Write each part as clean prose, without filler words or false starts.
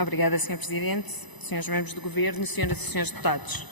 Obrigada, Sr. Presidente, Srs. Membros do Governo, Sras. e Srs. Deputados.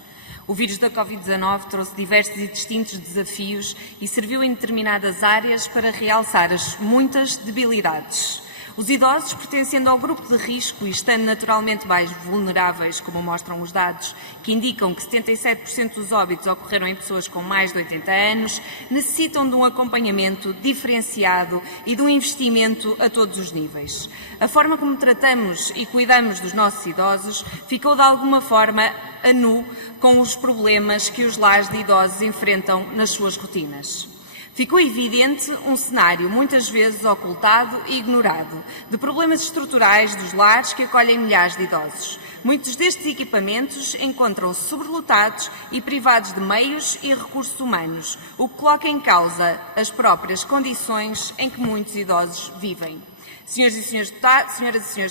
O vírus da Covid-19 trouxe diversos e distintos desafios e serviu em determinadas áreas para realçar as muitas debilidades. Os idosos, pertencendo ao grupo de risco e estando naturalmente mais vulneráveis, como mostram os dados, que indicam que 77% dos óbitos ocorreram em pessoas com mais de 80 anos, necessitam de um acompanhamento diferenciado e de um investimento a todos os níveis. A forma como tratamos e cuidamos dos nossos idosos ficou de alguma forma a nu com os problemas que os lares de idosos enfrentam nas suas rotinas. Ficou evidente um cenário muitas vezes ocultado e ignorado de problemas estruturais dos lares que acolhem milhares de idosos. Muitos destes equipamentos encontram-se sobrelotados e privados de meios e recursos humanos, o que coloca em causa as próprias condições em que muitos idosos vivem. Senhoras e Srs.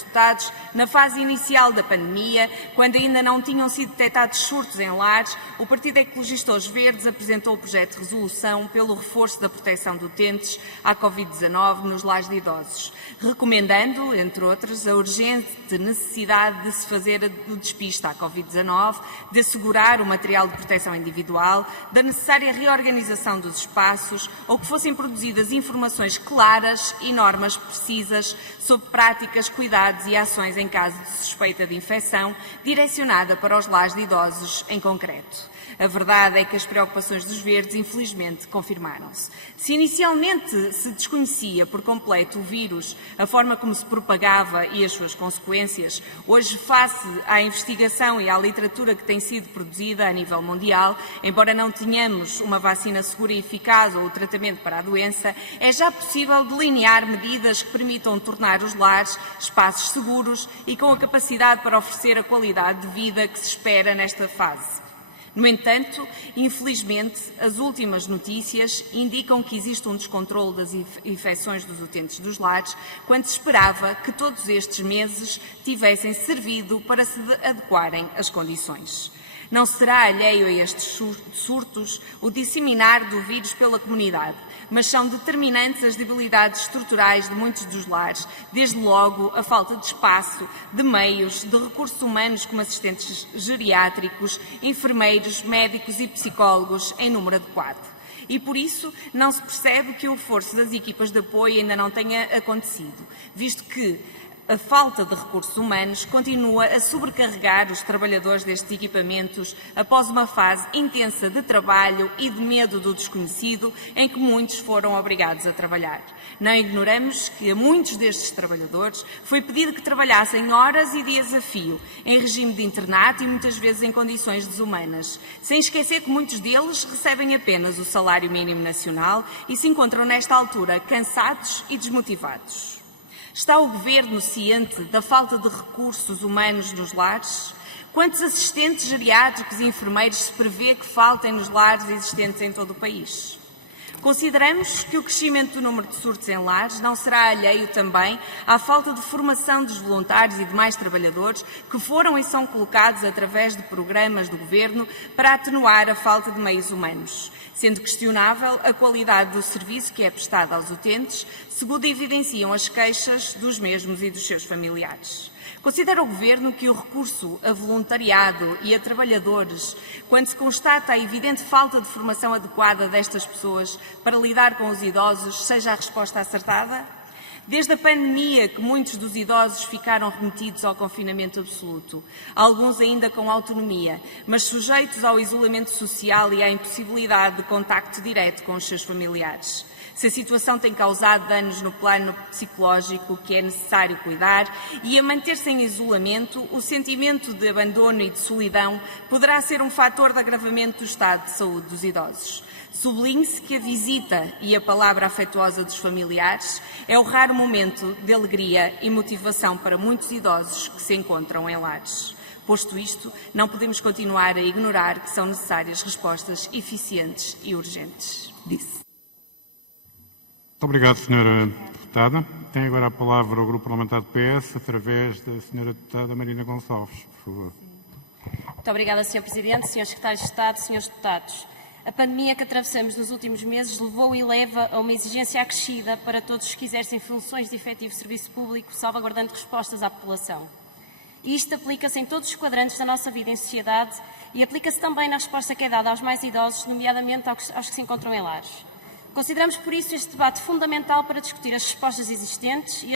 Deputados, na fase inicial da pandemia, quando ainda não tinham sido detectados surtos em lares, o Partido Ecologista Os Verdes apresentou o projeto de resolução pelo reforço da proteção de utentes à Covid-19 nos lares de idosos, recomendando, entre outras, a urgente necessidade de se fazer o despiste à Covid-19, de assegurar o material de proteção individual, da necessária reorganização dos espaços ou que fossem produzidas informações claras e normas precisas sobre práticas, cuidados e ações em caso de suspeita de infecção, direcionada para os lares de idosos em concreto. A verdade é que as preocupações dos verdes, infelizmente, confirmaram-se. Se inicialmente se desconhecia por completo o vírus, a forma como se propagava e as suas consequências, hoje, face à investigação e à literatura que tem sido produzida a nível mundial, embora não tenhamos uma vacina segura e eficaz ou o tratamento para a doença, é já possível delinear medidas que permitam tornar os lares espaços seguros e com a capacidade para oferecer a qualidade de vida que se espera nesta fase. No entanto, infelizmente, as últimas notícias indicam que existe um descontrole das infecções dos utentes dos lares, quando se esperava que todos estes meses tivessem servido para se adequarem às condições. Não será alheio a estes surtos o disseminar do vírus pela comunidade, mas são determinantes as debilidades estruturais de muitos dos lares, desde logo a falta de espaço, de meios, de recursos humanos como assistentes geriátricos, enfermeiros, médicos e psicólogos em número adequado. E por isso não se percebe que o reforço das equipas de apoio ainda não tenha acontecido, visto que a falta de recursos humanos continua a sobrecarregar os trabalhadores destes equipamentos após uma fase intensa de trabalho e de medo do desconhecido em que muitos foram obrigados a trabalhar. Não ignoramos que a muitos destes trabalhadores foi pedido que trabalhassem horas e dias a fio, em regime de internato e muitas vezes em condições desumanas, sem esquecer que muitos deles recebem apenas o salário mínimo nacional e se encontram nesta altura cansados e desmotivados. Está o Governo ciente da falta de recursos humanos nos lares? Quantos assistentes geriátricos e enfermeiros se prevê que faltem nos lares existentes em todo o país? Consideramos que o crescimento do número de surtos em lares não será alheio também à falta de formação dos voluntários e demais trabalhadores que foram e são colocados através de programas do Governo para atenuar a falta de meios humanos, sendo questionável a qualidade do serviço que é prestado aos utentes, segundo evidenciam as queixas dos mesmos e dos seus familiares. Considera o Governo que o recurso a voluntariado e a trabalhadores, quando se constata a evidente falta de formação adequada destas pessoas para lidar com os idosos, seja a resposta acertada? Desde a pandemia que muitos dos idosos ficaram remetidos ao confinamento absoluto, alguns ainda com autonomia, mas sujeitos ao isolamento social e à impossibilidade de contacto direto com os seus familiares. Se a situação tem causado danos no plano psicológico que é necessário cuidar e a manter-se em isolamento, o sentimento de abandono e de solidão poderá ser um fator de agravamento do estado de saúde dos idosos. Sublinhe-se que a visita e a palavra afetuosa dos familiares é o raro momento de alegria e motivação para muitos idosos que se encontram em lares. Posto isto, não podemos continuar a ignorar que são necessárias respostas eficientes e urgentes. Disse. Muito obrigado, Sra. Deputada. Tem agora a palavra o Grupo Parlamentar do PS, através da Sra. Deputada Marina Gonçalves, por favor. Muito obrigada, Sr. Presidente, Srs. Secretários de Estado, Srs. Deputados. A pandemia que atravessamos nos últimos meses levou e leva a uma exigência acrescida para todos os que exercem funções de efetivo serviço público, salvaguardando respostas à população. E isto aplica-se em todos os quadrantes da nossa vida em sociedade e aplica-se também na resposta que é dada aos mais idosos, nomeadamente aos que se encontram em lares. Consideramos, por isso, este debate fundamental para discutir as respostas existentes e